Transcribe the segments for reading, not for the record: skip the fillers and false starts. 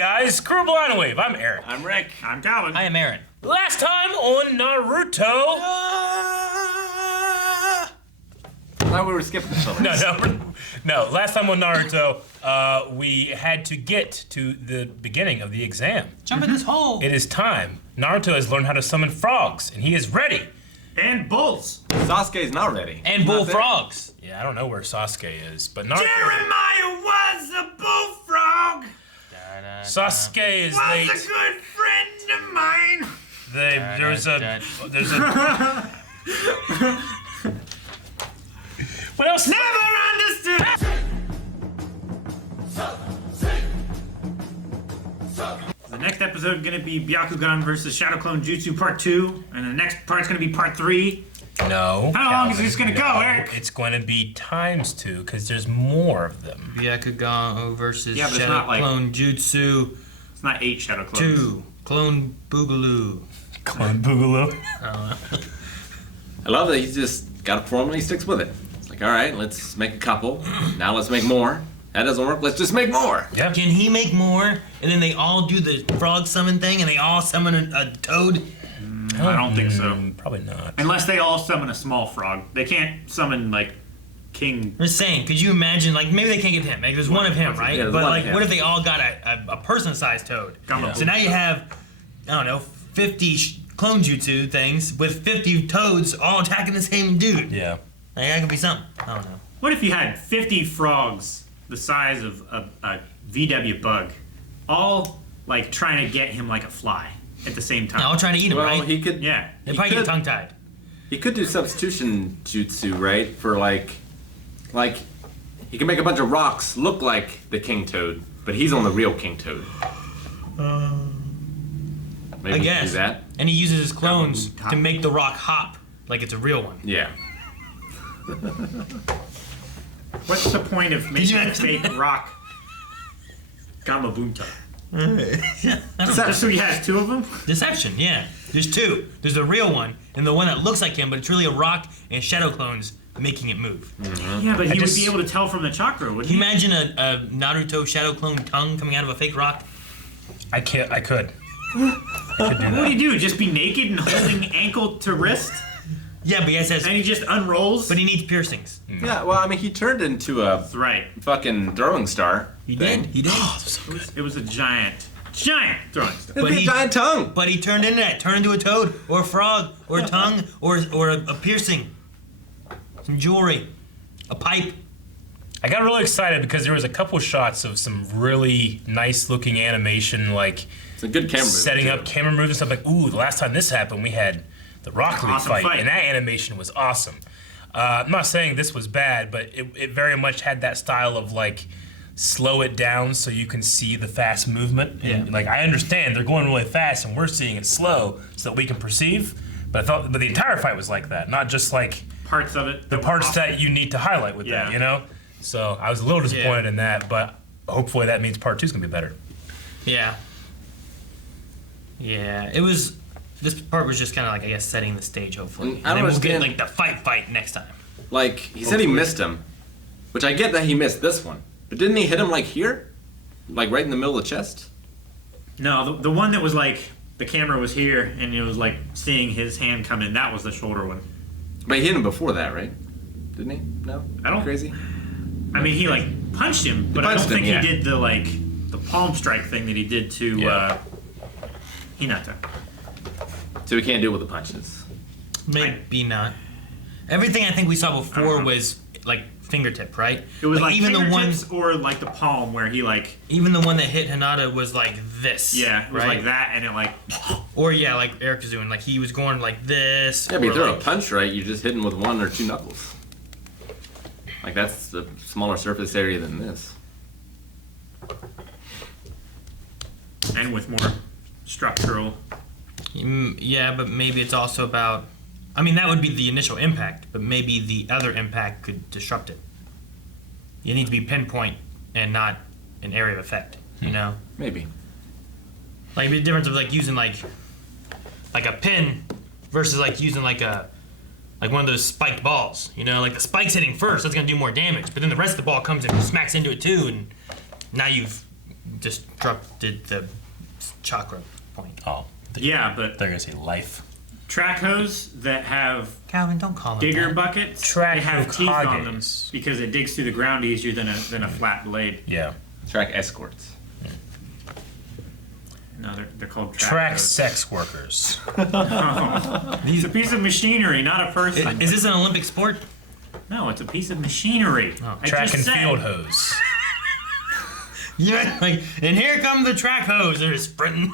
guys, screw Blind Wave. I'm Eric. I'm Rick. I'm Calvin. I am Aaron. Last time on Naruto. I thought we were skipping something. No. Last time on Naruto, we had to get to the beginning of the exam. Jump in this hole. It is time. Naruto has learned how to summon frogs, and he is ready. And bulls. Sasuke's not ready. And bullfrogs. Yeah, I don't know where Sasuke is, but Naruto. Jeremiah was a bullfrog. Sasuke is Was late. a good friend of mine. There's a. What else? Never understood. The next episode is going to be Byakugan versus Shadow Clone Jutsu Part 2, and the next part's going to be Part 3. No. How long is this going to go, Eric? It's going to be ×2 because there's more of them. Byakugan versus Yeah, but it's Shadow not like- Clone Jutsu It's not 8 Shadow Clones. 2. Clone Boogaloo. Clone Boogaloo. I love that he's just got a formula, he sticks with it. It's like, all right, let's make a couple. Now let's make more. That doesn't work, let's just make more. Yeah. Can he make more? And then they all do the frog summon thing and they all summon a toad? I don't think so. Probably not. Unless they all summon a small frog. They can't summon, like, King. I'm just saying, could you imagine, like, maybe they can't get him. Like, there's one of him, right? Yeah, there's but, one like, of him. what if they all got a person-sized toad? Yeah. So now you have, I don't know, 50 clone jutsu things with 50 toads all attacking the same dude. Yeah. Like, that could be something. I don't know. What if you had 50 frogs the size of a VW bug, all, like, trying to get him like a fly at the same time? They're all trying to eat him, Well, right? he could. Yeah. They he probably get could- tongue-tied. He could do substitution jutsu, right? For like, he can make a bunch of rocks look like the King Toad, but he's on the real King Toad. Maybe I he guess. could do that. And he uses his clones to make the rock hop like it's a real one. Yeah. What's the point of making a fake rock Gamabunta? Just so he has two of them? Deception, yeah. There's two. There's the real one and the one that looks like him, but it's really a rock and shadow clones making it move. Yeah, but he would be able to tell from the chakra, wouldn't Can you he? imagine a Naruto shadow clone tongue coming out of a fake rock? I could. I could do What that. would he do? Just be naked and holding ankle to wrist? Yeah, but he has, And he just unrolls? but he needs piercings. Yeah, well, I mean, he turned into a That's right. fucking throwing star. He thing. did. He did. It was a giant throwing star. It'd be a he- giant tongue. But he turned into that. Turned into a toad or a frog or a tongue or a piercing. Some jewelry. A pipe. I got really excited because there was a couple shots of some really nice looking animation, like It's a good camera movie, setting too. up camera moves and stuff. Like, ooh, the last time this happened, we had the Rock Lee Awesome fight, fight. and that animation was awesome. I'm not saying this was bad, but it very much had that style of like slow it down so you can see the fast movement. And Yeah. like I understand they're going really fast and we're seeing it slow so that we can perceive. But but the entire fight was like that, not just like Parts of it. the parts that you need to highlight with that, Yeah. you know? So I was a little disappointed in that, but hopefully that means part 2's gonna be better. Yeah. Yeah. It was. This part was just kind of like, I guess, setting the stage, hopefully. And I don't then we'll get understand- like the fight next time. Like, he said he missed him, which I get that he missed this one. But didn't he hit him, like, here? Like, right in the middle of the chest? No, the one that was like, the camera was here and it was like seeing his hand come in, that was the shoulder one. But he hit him before that, right? Didn't he? No? I don't- Crazy? I mean, he like punched him, but I punched don't think him, yeah. he did the palm strike thing that he did to Hinata. So he can't do it with the punches. Maybe not. Everything I think we saw before was like fingertip, right? It was like even the one, fingertips or like the palm where he like, even the one that hit Hinata was like this. yeah, it was right? like that and it like, Or yeah, like Eric was doing, like he was going like this. Yeah, but you or, throw like, a punch right, you're just hitting with one or two knuckles. Like, that's a smaller surface area than this. and with more structural. Yeah, but maybe it's also about. I mean, that would be the initial impact, but maybe the other impact could disrupt it. You need to be pinpoint and not an area of effect. You know, Maybe. like the difference of like using like a pin versus like using like one of those spiked balls. You know, like the spike's hitting first, that's gonna do more damage, but then the rest of the ball comes and smacks into it too, and now you've disrupted the chakra point. Oh, Yeah, but they're gonna say life. track hose that have Calvin, don't call him digger that. buckets, Track they have teeth on them Hokages. because it digs through the ground easier than a flat blade. Yeah. Track escorts. No, they're called Track hose. sex workers. It's a piece of machinery, not a person. Is this an Olympic sport? No, it's a piece of machinery. I Track just and said. field hose. Yeah, like, and here come the track hose. They're sprinting.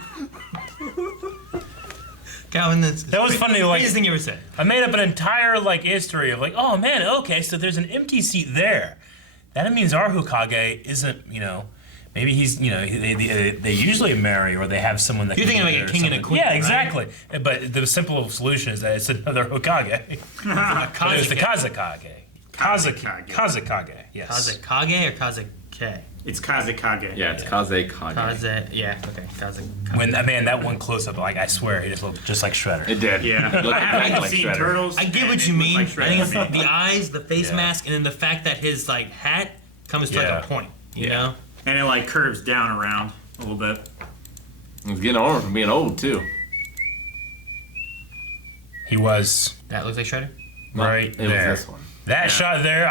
Calvin, That was funny, like- Craziest thing you ever said. I made up an entire like history of like, oh man, okay, so there's an empty seat there. That means our Hokage isn't, maybe he's, they usually marry or they have someone that. You're can thinking be like a there or king and a something. queen, Yeah, right? exactly. But the simple solution is that it's another Hokage. But it was the Kazekage. Kazekage. Kazekage. Yes. Kazekage or Kazeke? It's Kazekage. Yeah, it's Kaze Kage. Kaze, yeah, okay, Kazekage. When that one close up, like I swear, he just looked just like Shredder. It did. Yeah. Looked I haven't like seen Shredder. turtles. I get and what it you looked mean. like I think it's Shredder. the eyes, the face Yeah. mask, and then the fact that his like hat comes to Yeah. like a point. You Yeah. know? And it like curves down around a little bit. He's getting older from being old too. He was That looks like Shredder. right It was there. this one. That shot there,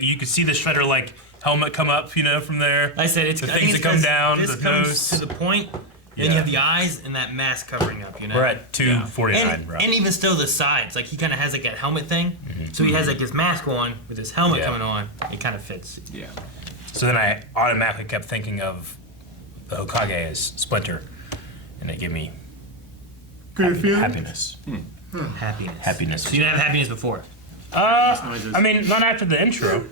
you could see the Shredder like helmet come up, from there. I said it's The I think things it's that come 'cause down, This the comes nose. to the point. Then Yeah. you have the eyes and that mask covering up. We're at 249, and, bro. and even still the sides, like he kind of has like that helmet thing. So he has like his mask on with his helmet Yeah. coming on. It kind of fits. Yeah. So then I automatically kept thinking of the Hokage as Splinter, and it gave me happiness. Happiness. Happiness. So you didn't have happiness before. Noises. I mean, not after the intro.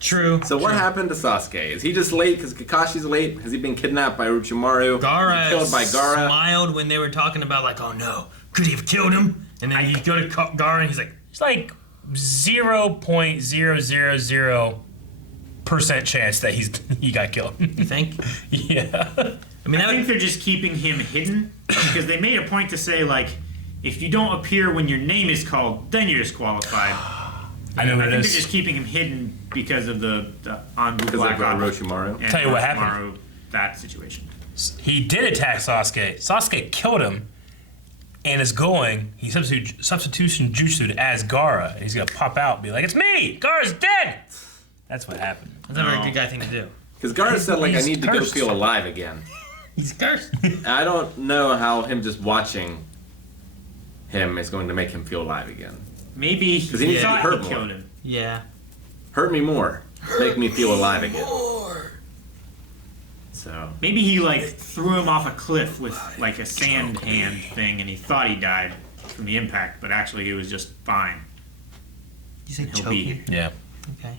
True. So what happened to Sasuke? Is he just late because Kakashi's late? Has he been kidnapped by Orochimaru? Gara Killed by Gara? smiled when they were talking about like, oh no, could he have killed him? And then you go to Gara and he's like, It's like 0.000% chance that he got killed. you think? Yeah. I mean, I that think would, they're just keeping him hidden because they made a point to say like, if you don't appear when your name is called, then you're disqualified. I know I what think it they're is. just keeping him hidden because of the Anbu Because Black of Ops Orochimaru? and Tell you what happened. Orochimaru, that situation. He did attack Sasuke. Sasuke killed him and is going. He substitution jutsu'd as Gara. And he's going to pop out and be like, it's me! Gara's dead! That's what happened. that's a very good guy thing to do. Because Gara said, like, I He's need to go cursed. feel alive again. He's cursed. I don't know how him just watching him is going to make him feel alive again. Maybe he needs to be thought hurt he more. killed him. Yeah. Hurt me more. Make me feel alive again. So, Maybe he like threw him off a cliff with like a sand hand thing, and he thought he died from the impact, but actually he was just fine. You say He'll choke be- me? Yeah. Okay.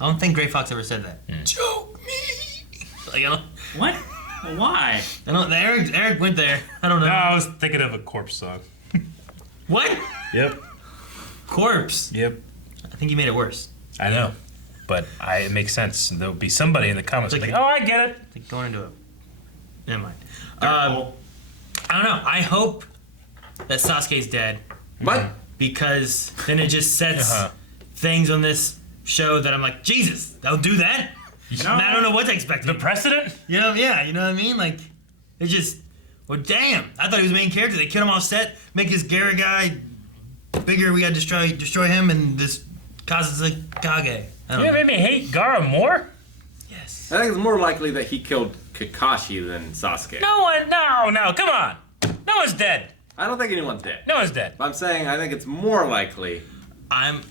I don't think Gray Fox ever said that. Choke me. Like, What? Well, why? I don't. Eric went there. I don't know. No, I was thinking of a corpse song. What? Yep. Corpse. Yep. I think you made it worse. I know. But it makes sense. There'll be somebody in the comments like, oh, I get it. It's like going into a. Never mind. Dirtball. I don't know. I hope that Sasuke's dead what? because then it just sets Uh-huh. things on this show that I'm like, Jesus, they'll do that. No. And I don't know what to expect. The precedent? You know, yeah, you know what I mean? Like, it just, well, damn. I thought he was the main character. They killed him off set, make this Gara guy bigger. We got to destroy him, and this causes a Kage. I don't You know. made me hate Gara more? Yes. I think it's more likely that he killed Kakashi than Sasuke. No, come on. No one's dead. I don't think anyone's dead. No one's dead. But I'm saying I think it's more likely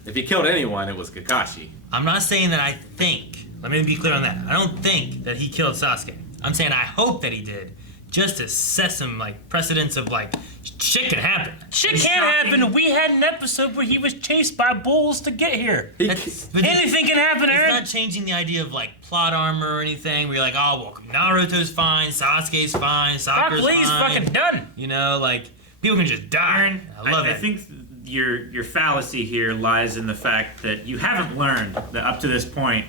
if he killed anyone, it was Kakashi. I'm not saying that I think. Let me be clear on that. I don't think that he killed Sasuke. I'm saying I hope that he did, just to set some like precedents of like shit can happen. Shit It's can't shocking. happen. We had an episode where he was chased by bulls to get here. But Anything can happen, it's Aaron. not changing the idea of like plot armor or anything. Where you're like, oh well, Naruto's fine, Sasuke's fine, Rock Sakura's Lee's fine. fucking done. You know, like people can just die. Aaron, I love I it. think your fallacy here lies in the fact that you haven't learned that up to this point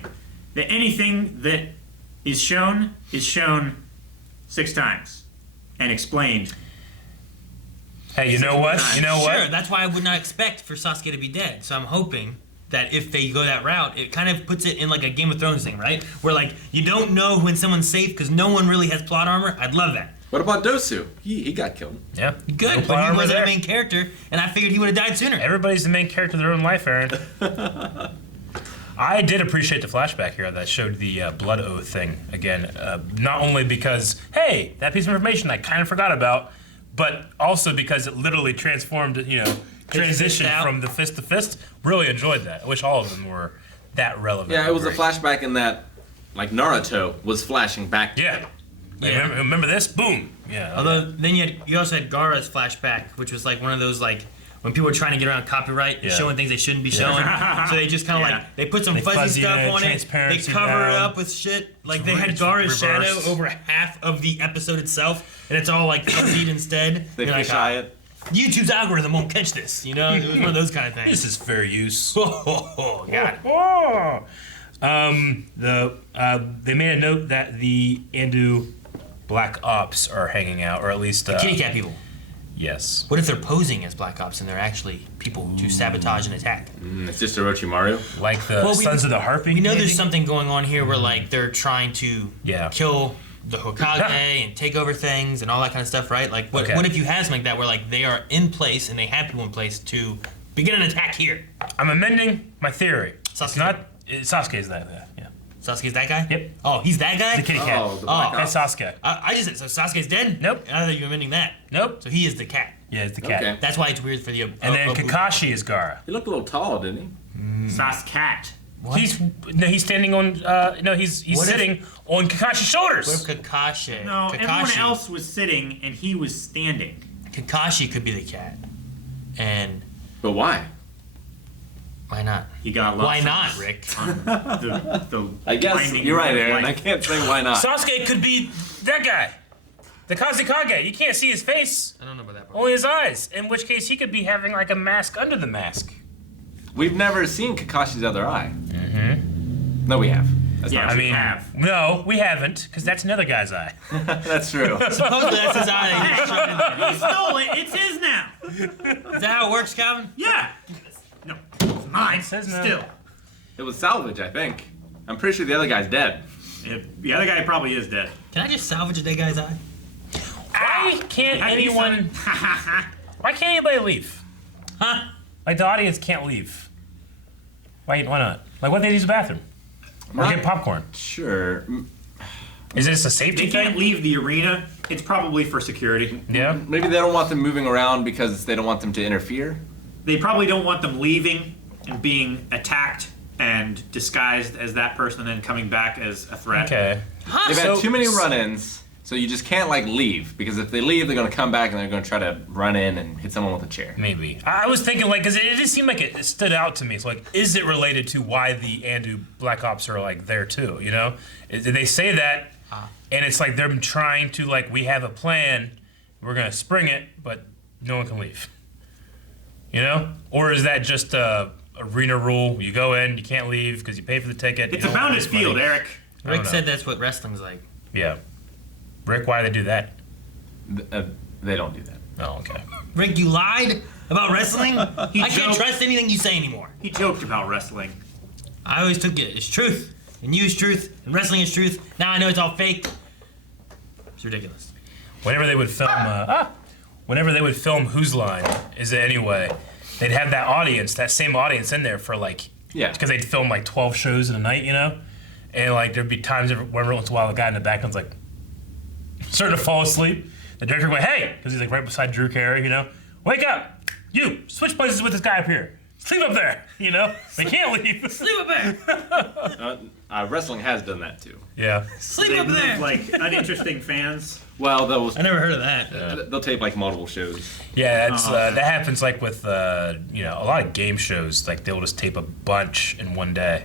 that anything that is shown 6 times and explained. Hey, you know what? You know Sure, what? that's why I would not expect for Sasuke to be dead. So I'm hoping that if they go that route, it kind of puts it in like a Game of Thrones thing, right? Where like you don't know when someone's safe because no one really has plot armor. I'd love that. What about Dosu? He got killed. Yeah. Good, but he wasn't a main character, and I figured he would have died sooner. Everybody's the main character of their own life, Aaron. I did appreciate the flashback here that showed the blood oath thing again. Not only because, hey, that piece of information I kind of forgot about, but also because it literally transformed, transitioned from the fist to fist. Really enjoyed that. I wish all of them were that relevant. Yeah, it was a flashback in that, like Naruto was flashing back. Yeah. Remember this? Boom. Yeah. Although then you also had Gaara's flashback, which was like one of those like when people were trying to get around copyright and showing things they shouldn't be showing. So they just kind of like they put some fuzzy stuff on it. They cover it up with shit. Like they had Gaara's shadow over half of the episode itself, and it's all like fuzzied instead. They fisheye it. YouTube's algorithm won't catch this. It was one of those kind of things. This is fair use. Got it. They made a note that the Andu Black Ops are hanging out, or at least Kitty cat people. Yes. What if they're posing as Black Ops and they're actually people to sabotage and attack? It's just Orochimaru. Like the Sons of the Harpy? We know there's something going on here where like they're trying to kill the Hokage and take over things and all that kind of stuff, right? Like what if you have something like that where like they are in place and they have people in place to begin an attack here? I'm amending my theory. Sasuke. Sasuke's that. Yeah. Sasuke's that guy? Yep. Oh, he's that guy? The kitty cat. Oh, the Black That's Sasuke. I just said, so Sasuke's dead? Nope. I thought you were amending that. Nope. So he is the cat. Yeah, it's the cat. Okay. That's why it's weird for the... And then Kakashi is Gaara. He looked a little tall, didn't he? Sasuke. What? He's standing on. He's sitting on Kakashi's shoulders. What if Kakashi... No, Kakashi, everyone else was sitting and he was standing. Kakashi could be the cat. And... But why? Why not? He got lost. Why not, Rick? The I guess winding you're right, road of Aaron. I life. can't say why not. Sasuke could be that guy, the Kazekage. You can't see his face, I don't know about that part. only his eyes. In which case, he could be having like a mask under the mask. We've never seen Kakashi's other eye. Mm-hmm. No, we have. That's Yeah, not I true. mean, have. no, we haven't, because that's another guy's eye. That's true. Supposedly that's his eye. that he's showing. He stole it. It's his now. Is that how it works, Calvin? Yeah. No, it's mine. says no. Still. It was salvage, I think. I'm pretty sure the other guy's dead. The other guy probably is dead. Can I just salvage a dead guy's eye? Why can't Have you anyone? Why can't anybody leave? Huh? Like the audience can't leave. Why not? Like, what if they use the bathroom or Not- get popcorn? Sure. Is this a safety They can't thing? leave the arena. It's probably for security. Yeah. Maybe they don't want them moving around because they don't want them to interfere. They probably don't want them leaving and being attacked and disguised as that person and then coming back as a threat. Okay. They've So- had too many run-ins, so you just can't like leave because if they leave, they're gonna come back and they're gonna try to run in and hit someone with a chair. Maybe. I was thinking, like, because it just seemed like it stood out to me. It's like, is it related to why the Andu Black Ops are, like, there, too, you know? Did they say that, and it's like they're trying to, like, we have a plan, we're going to spring it, but no one can leave. You know? Or is that just a arena rule? You go in, you can't leave because you pay for the ticket. It's you a don't want bounded this money. field, Eric. I don't Rick know. said that's what wrestling's like. Yeah. Rick, why do they do that? They don't do that. Oh, okay. Rick, you lied about wrestling? I can't joked. trust anything you say anymore. He joked about wrestling. I always took it as truth. And you is truth. And wrestling is truth. Now I know it's all fake. It's ridiculous. Whenever they would film Whose Line Is It Anyway, they'd have that audience, that same audience in there for like, Yeah. because they'd film like 12 shows in a night, you know? And like there'd be times every once in a while the guy in the background's like starting to fall asleep. The director would go, hey, because he's like right beside Drew Carey, you know? Wake up! You, switch places with this guy up here. Sleep up there, you know? They can't leave. Sleep up there. Wrestling has done that too. Yeah. Sleep They up there. move like uninteresting fans. Well, I never heard of that. they'll tape like multiple shows. Yeah, that's, that happens like with, you know, a lot of game shows. Like they'll just tape a bunch in one day.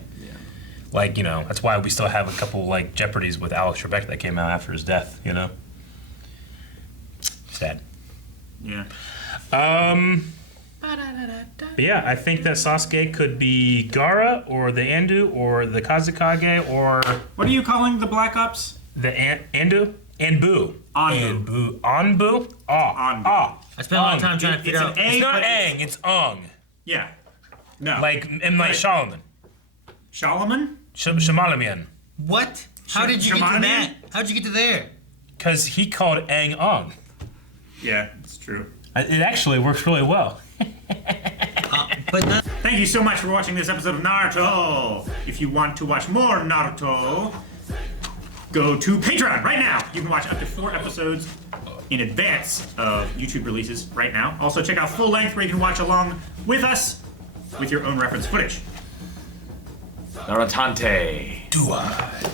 Like, you know, that's why we still have a couple, like, Jeopardies with Alex Trebek that came out after his death, you know? Sad. Yeah. But yeah, I think that Sasuke could be Gaara, or the Andu, or the Kazekage, or What are you calling the Black Ops? the Andu? Anbu. Anbu. Anbu? Ah. Anbu. Ah. I spent a lot of time trying to figure It's out. an A, It's not but Aang, it's Ong. Yeah. No. Like M. Night Shyamalan. Solomon? Shyamalan. What? How did you get to Shamanian? that? How'd you get to there? Because he called Aang Ong. Yeah, it's true. It actually works really well. But not. Thank you so much for watching this episode of Naruto. If you want to watch more Naruto, go to Patreon right now. You can watch up to 4 episodes in advance of YouTube releases right now. Also, check out Full Length, where you can watch along with us with your own reference footage. Narutante. Do I?